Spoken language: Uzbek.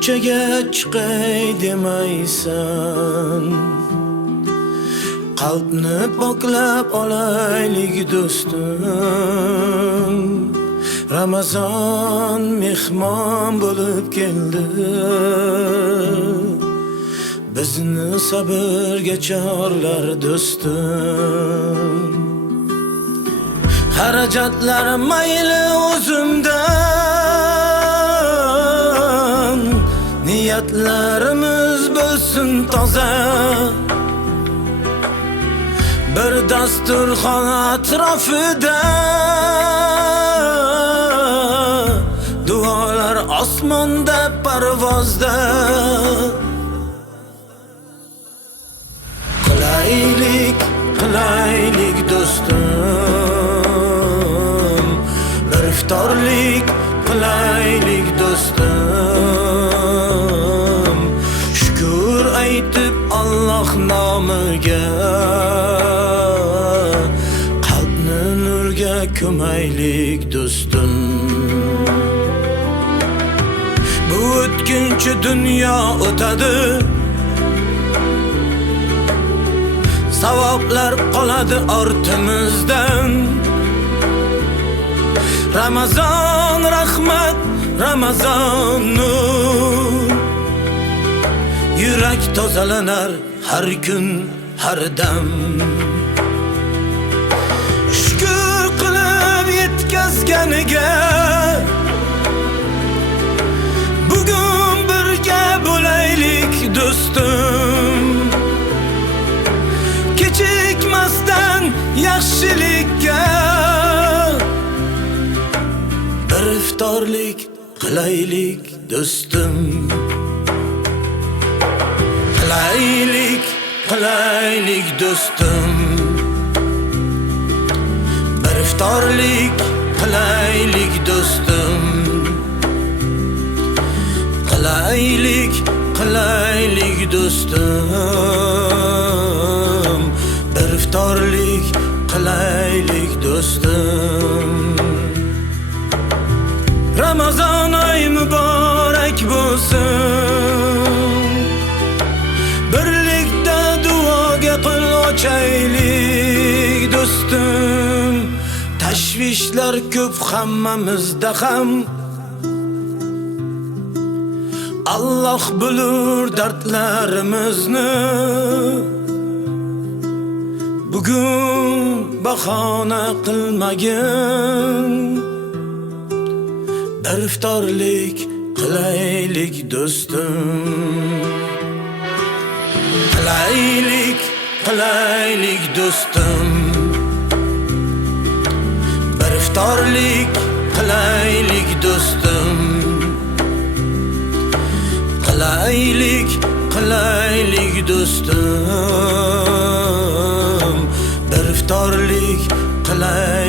ko'chaga chiqay demaysan. Qalbni poklab olaylik do'stim. Ramazon mehmon bo'lib keldi. Bizni sabrga chorlar do'stim. Xarajatlar mayli o'zimdan, niyatlarimiz bo'lsin toza. Bir dasturxon atrofida duolar osmonda parvozda. Qilaylik do'stim, bir iftorlik qilaylik do'stim. Shukr aytib Alloh nomiga qalbni nurga ko'maylik do'stim. Bu o'tkinchi dunyo o'tadi, savoblar qoladi ortimizdan. Ramazon rahmat, Ramazon nur. Yurak tozalanar har kun, har dam. Shukr qilib yetkazganiga bugun birga bo'laylik do'stim. Kechikmasdan yaxshilikka bir iftorlik qilaylik do'stim. Qilaylik do'stim, bir iftorlik qilaylik do'stim. Qilaylik do'stim, bir iftorlik qilaylik do'stim. Ramazon oy muborak bo'lsin. Birlikda duoga qo'l ochaylik do'stim. Tashvishlar ko'p hammamizda ham, Alloh bilur dardlarimizni. Bugun bahona qilmagin, bir iftorlik qilaylik do'stim. Qilaylik do'stim, bir iftorlik qilaylik do'stim. Qilaylik do'stim, bir iftorlik qilaylik